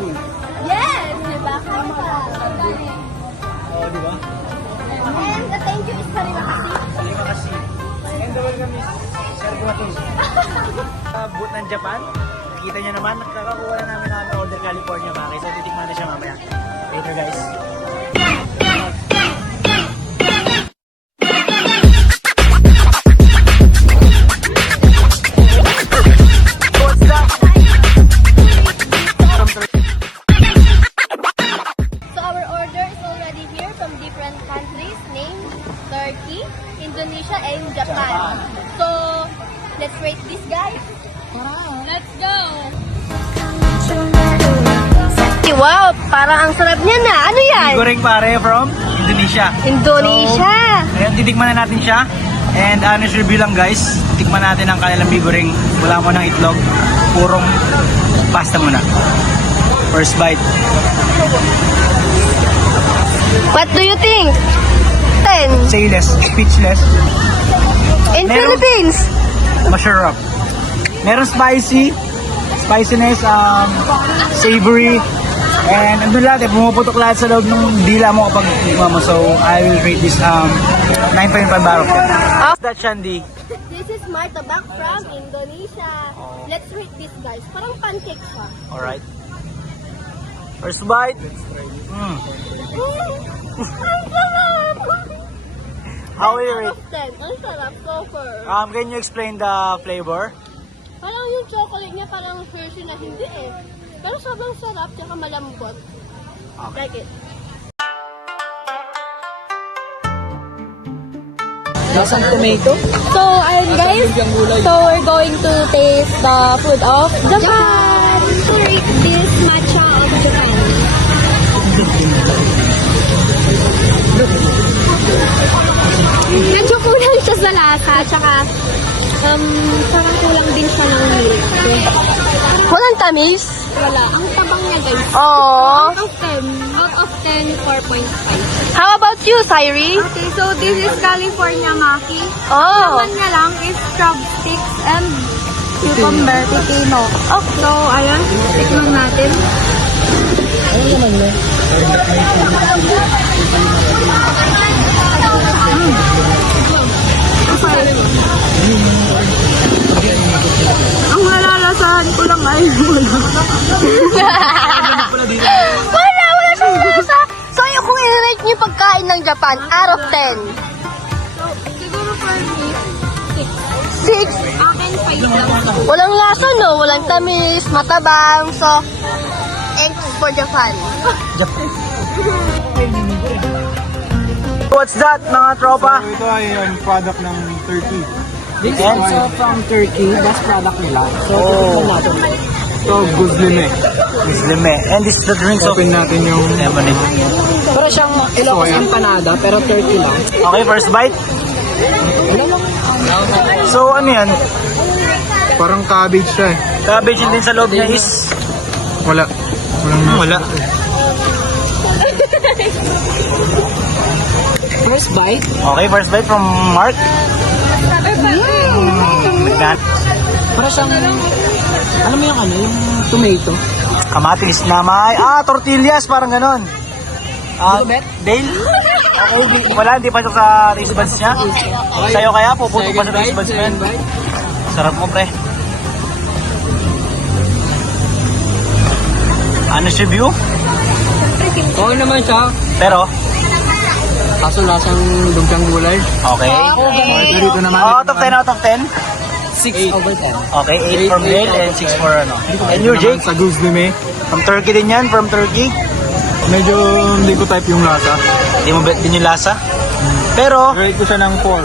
Bull. Yes, di ba? Oo, di ba? And the thank you is Karina kasi. Salika kasi. And the welcome is Sergio Matos. Boot ng Japan. Nakita nyo naman, nakakakuha na namin ng order California mga guys. So titikman na siya mamaya. Later guys. Turkey, Indonesia, and Japan. So, let's rate this, guys. Let's go! Wow, parang ang sarap niya na. Ano yan? Goreng pare from Indonesia. Indonesia! So, ayan, titikman na natin siya. And honest review lang guys, tikman natin ang kanilang bigoreng. Wala mo ng itlog, purong pasta muna. First bite. What do you think? 10. Say less, speechless. In Meron- Philippines? Masarap. Meron spiciness, savory, and andun lahat pumuputok lahat sa loob ng dila mo kapag tikman mo. So, I will rate this 9.5 out of 10. That's Shandy. This is martabak from Indonesia. Let's rate this, guys. Parang pancake siya. Alright. First bite. Ang sarap! How will you rate? 10. Ang sarap, super. Can you explain the flavor? Parang yung chocolate niya parang Hershey na hindi eh. Pero sobrang sarap, tsaka malambot. Okay. Like it. Lasang tomato? So, ayun guys. So, we're going to taste the food of Japan. To rate this matcha of Japan. Medyo kulang siya sa lasa, tsaka parang kulang din siya ng milk. Walang tamis? Wala. Ang tabang niya guys. Aww. Out of 10, 4.5. How about you, Sairi? Okay, so this is California Maki. Oh. Laman niya lang is chopsticks and cucumber, pipino. Oh, so ayun, tikman natin. Ang malalasahan ko lang ay Wala siyang lasa. So, yung kung i-rate niyo yung pagkain ng Japan, out of 10. So, siguro for me, 6. akin 5 lang. Walang lasa, no? Walang tamis, matabang. So, thanks for Japan. What's that mga tropa? So, ito ay product ng Turkey. This is also from Turkey. Best product nila. So, Ito, guzlime. Islime. And this is the drinks of Open natin yung lemonade. Para siyang Ilocos empanada, pero Turkey lang. Okay, first bite. So, ano yan? parang cabbage siya eh. Cabbage din sa loob niya is Wala. wala. First bite. Okay, first bite from Mark. Para siyang, alam mo yung yung tomato. Kamatis na may, tortillas, parang ganon. Bet? Dale? Okay, wala, hindi pa ito sa taste buds niya. Sa'yo kaya, puputok pa sa taste buds mo yan. Sarap mo, pre. Honest review? Okay naman siya. Pero, Kaso lasang lumpiang gulay. okay. Dito naman. Out of 10 out of 10? 6 over 10. Okay, 8 from Dale and 6 for ano. And you, Jake? Sa guzlime, From Turkey din yan? From Turkey? medyo hindi ko type yung lasa. Hindi mo bet din yung lasa? Pero, Rate ko siya ng 4.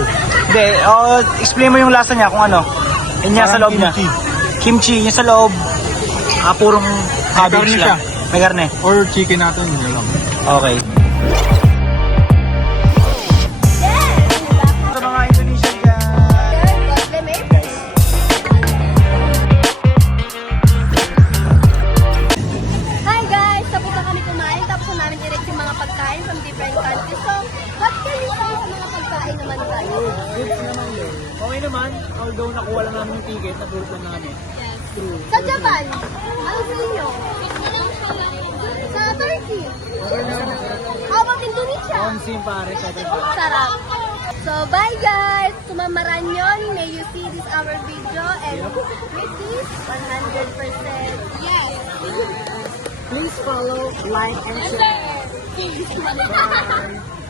hindi, explain mo yung lasa niya kung ano. Yun niya sa loob niya. Kimchi. Kimchi, yung sa loob, purong cabbage karne lang. siya. May karne. Or chicken natin, yun lang. Okay. Sa mga Indonesian guys. Hi guys! Tapos na kami kumain. Tapos na namin direct yung mga pagkain from different countries. So, what can you say sa mga pagkain naman guys? Okay naman, although nakuha lang namin yung ticket, natulog lang namin. Yes. Sa Japan, ano sa inyo? maasim pare. Sobrang sarap. Sarap. So, bye guys! Sumamaran yun. May you see this our video and with this 100%. Yes! Please follow, like, and share. Bye!